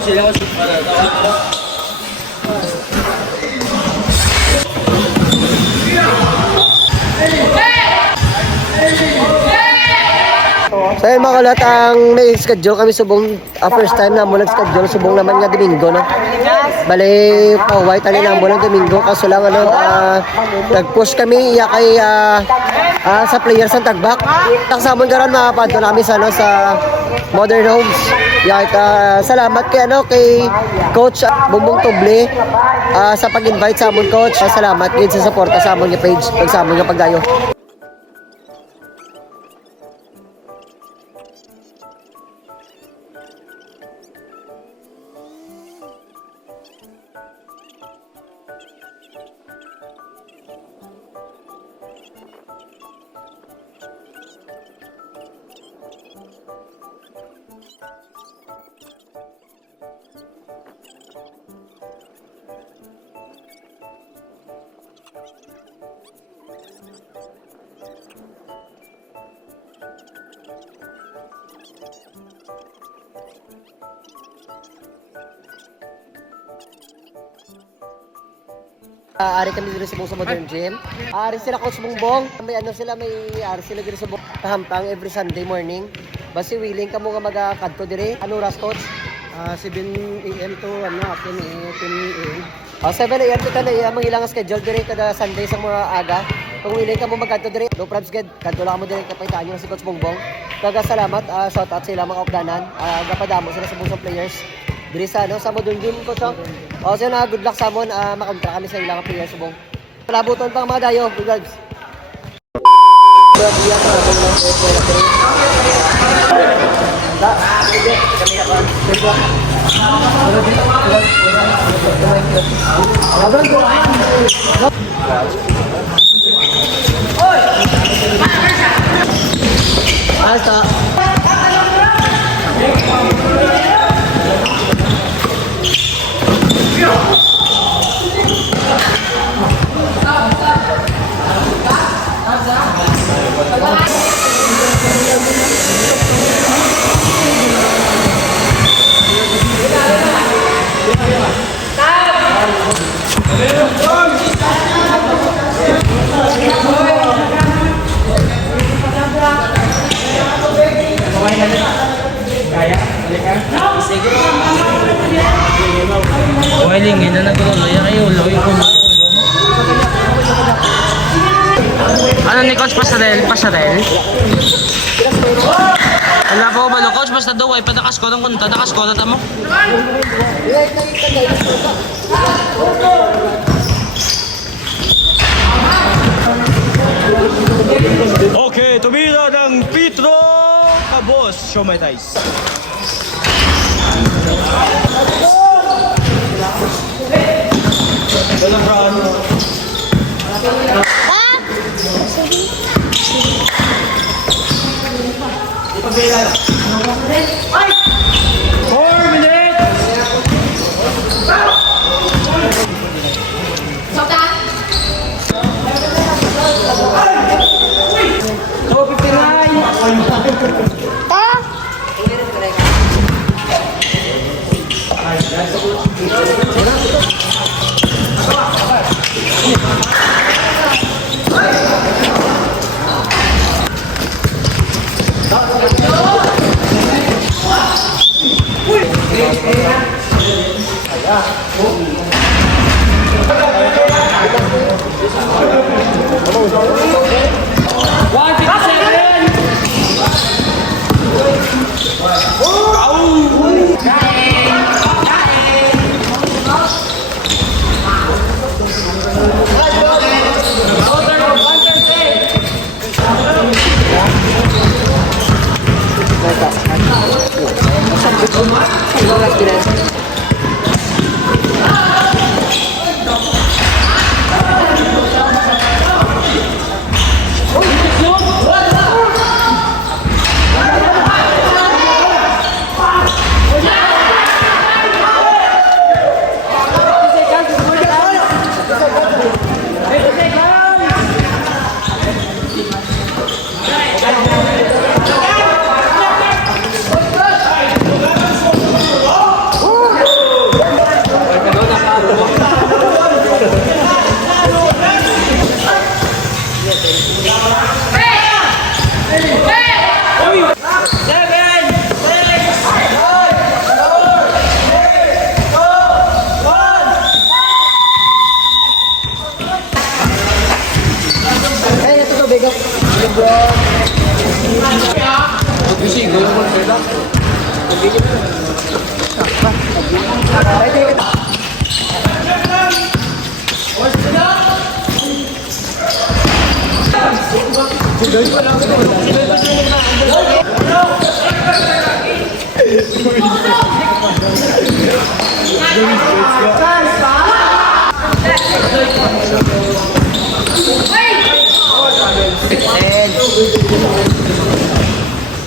So yun mga kalat, ang may schedule kami subong, first time na mo nag-schedule, subong naman nga Domingo, no? Bale, white alin na mo ng Domingo, kaso lang ano, nag-push kami iya kay sa players ng tagbak. Taksamon garan mapadto namin sa, ano, sa Modern Homes. Salamat kay, ano, kay Coach Bumbong Tuble sa pag-invite sa amon, Coach. Salamat din sa suporta sa amon nga page, sa amon nga pagdayo. Ari kami dito sa Modern Gym. Ari sila Coach Bongbong. May ano sila, ari sila dito sa Kahampang every Sunday morning. Basi willing ka mo nga magakadto dire. Ano oras, Coach? 7 AM to 10 AM. 7 AM to 10 AM ang ilang schedule dire kada Sunday sa mga aga. Kung willing ka mo magkadto dire, no problems gid. Kadto lang mo dire kapitan niyo si Coach Bongbong. Daga salamat, shout out sa ilang mga opdanan. Gapadamo sila sa busong players. Diri sa, no, sa Modern Gym, Coach. O so na, good luck sa amon, makontra kami sa ilang players subong. Palabuton pang mga dayo, good vibes. Hasta. Oiling, ina na ko loya kayo, loy ko. Ano ni Coach Pasarel? Wala po ba lo Coach basta daw ay patakas ko ng kunta, takas ko ta mo. Okay, tumira ng Petro Cabos. Show my thighs.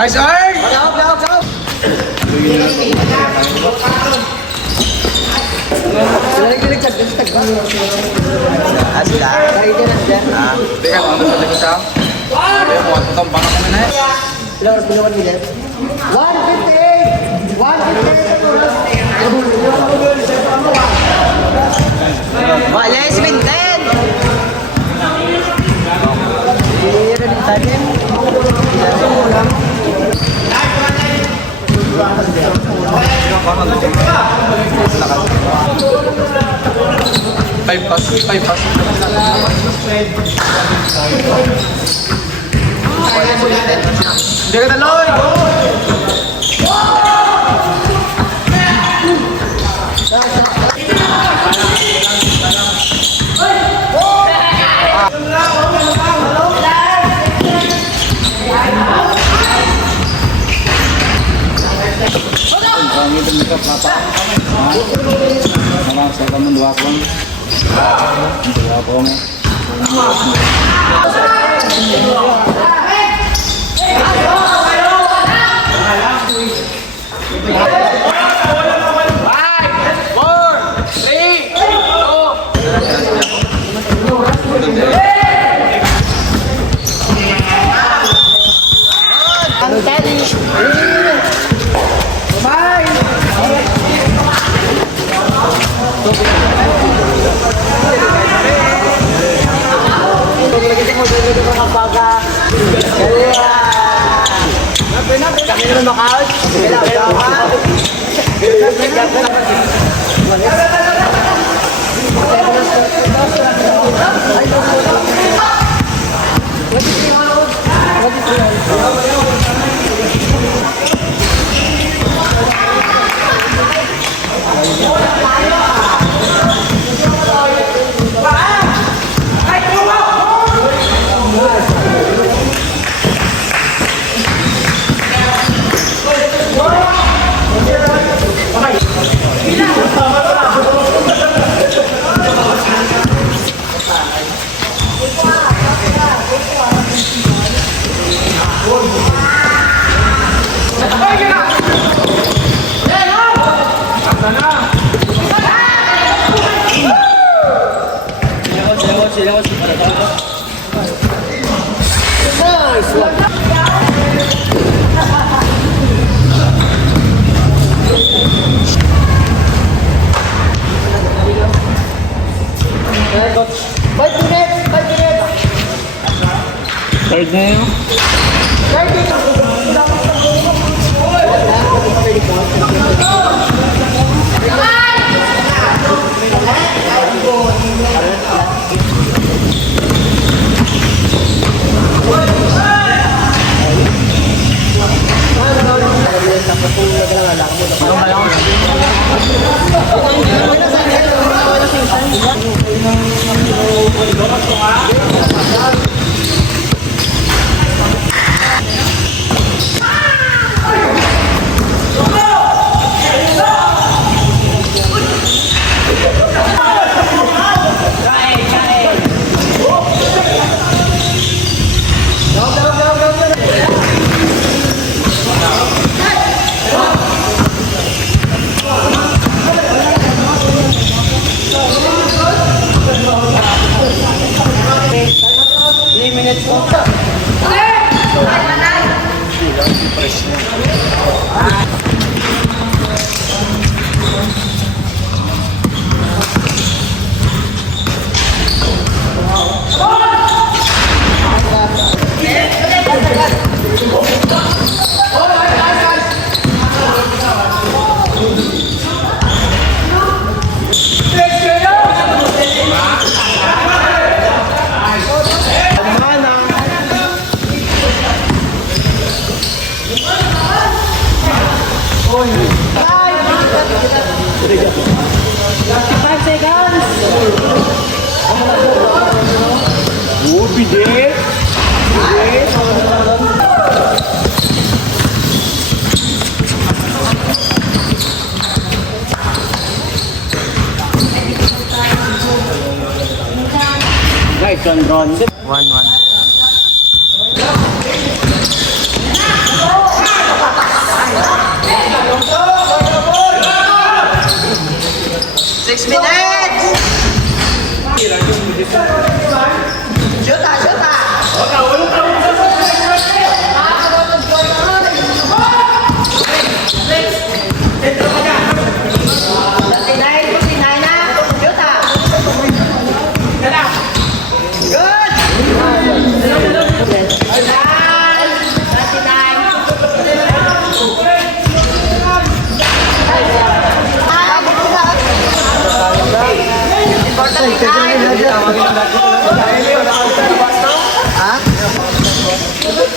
Nice earn! Teka, ano sa likod siya? Kaya mo, itong baka kami na eh. Ilang oras mo 1 minute? 1:50! 1:50! Wala yung siminten! Five pass. Hindi ka taloy! Kami naman makaos. Third na yun.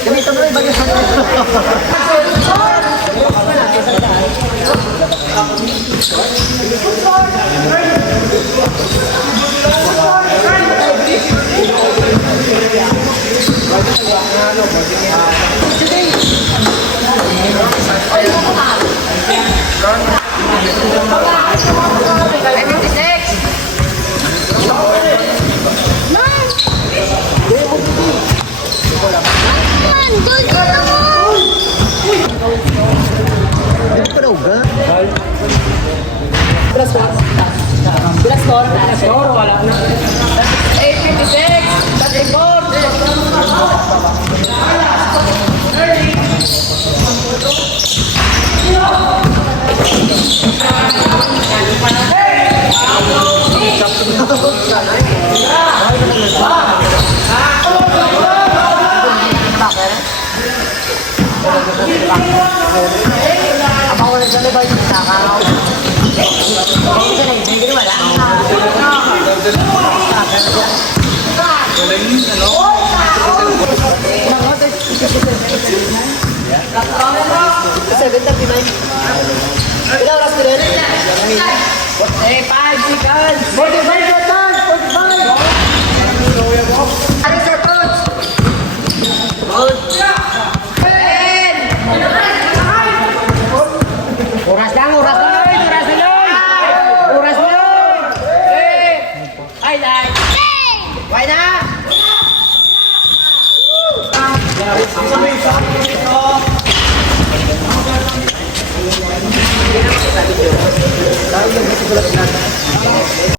Ganito na yung bagay sa Hindi ko na uga. Dahil yung gusto ko lang